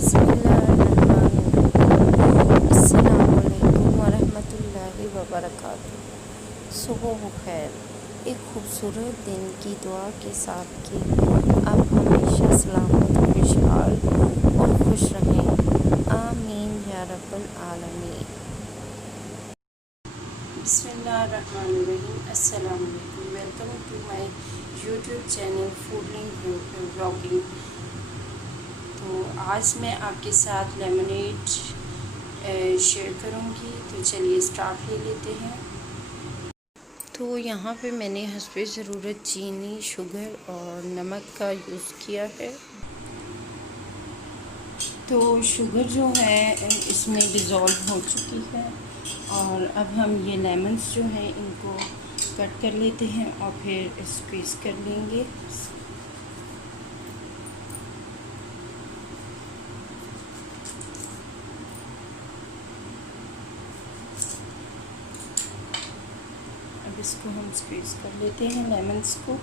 अस्सलामुअलैकुम वरहमतुल्लाहि वबरकातुहू। सुबह बखैर। एक खूबसूरत दिन की दुआ के साथ कि आप हमेशा सलामत, खुशहाल और खुश रहें। आमीन या रब्बल आलमीन। बिस्मिल्लाहिर्रहमानिर्रहीम। अस्सलाम वालेकुम। Welcome to my YouTube channel Foodling blogging. तो आज मैं आपके साथ लेमनेड शेयर करूँगी। तो चलिए स्टार्ट ले लेते हैं। तो यहाँ पे मैंने हस्बे ज़रूरत चीनी, शुगर और नमक का यूज़ किया है। तो शुगर जो है इसमें डिज़ोल्व हो चुकी है और अब हम ये लेमन्स जो हैं इनको कट कर लेते हैं और फिर स्क्वीज़ कर लेंगे। अब इसको हम स्क्वीज़ कर लेते हैं लेमन्स को।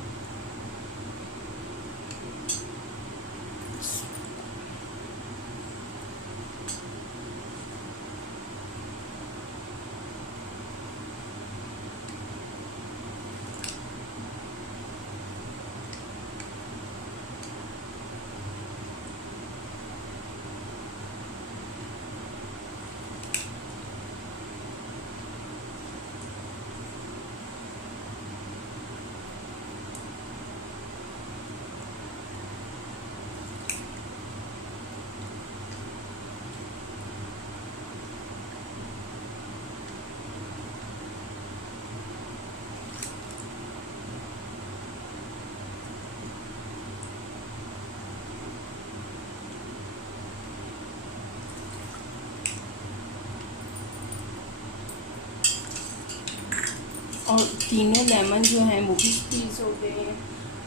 और तीनों लेमन जो हैं वो भी स्क्वीज़ हो गए हैं।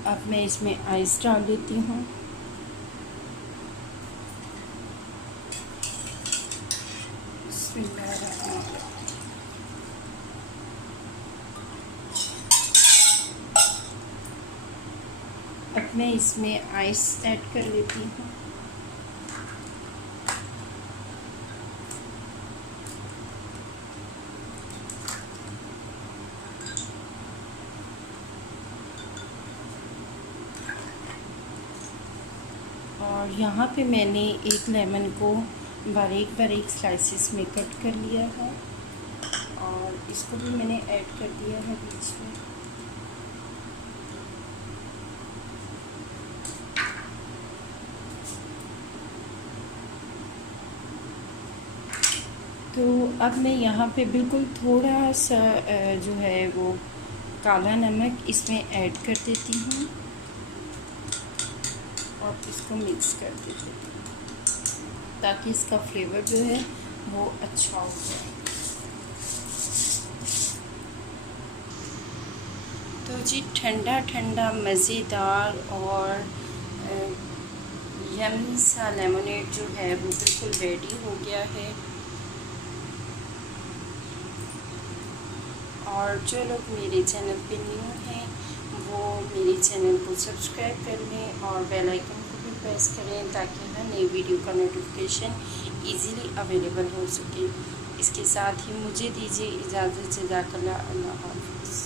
अब मैं इसमें आइस डाल देती हूँ। अब मैं इसमें आइस ऐड कर लेती हूँ। और यहाँ पे मैंने एक लेमन को बारीक बारीक स्लाइसेस में कट कर लिया है और इसको भी मैंने ऐड कर दिया है बीच में। तो अब मैं यहाँ पे बिल्कुल थोड़ा सा जो है वो काला नमक इसमें ऐड कर देती हूँ और इसको मिक्स कर देती हूँ ताकि इसका फ्लेवर जो है वो अच्छा हो जाए। तो जी ठंडा ठंडा मज़ेदार और यम्मी सा लेमनेड जो है वो बिल्कुल रेडी हो गया है। और जो लोग मेरे चैनल पे न्यू हैं वो मेरे चैनल को सब्सक्राइब कर लें और बेल आइकन को भी प्रेस करें ताकि हर नई वीडियो का नोटिफिकेशन इजीली अवेलेबल हो सके। इसके साथ ही मुझे दीजिए इजाज़त। जज़ाकल्लाह। अल्लाह हाफ़िज़।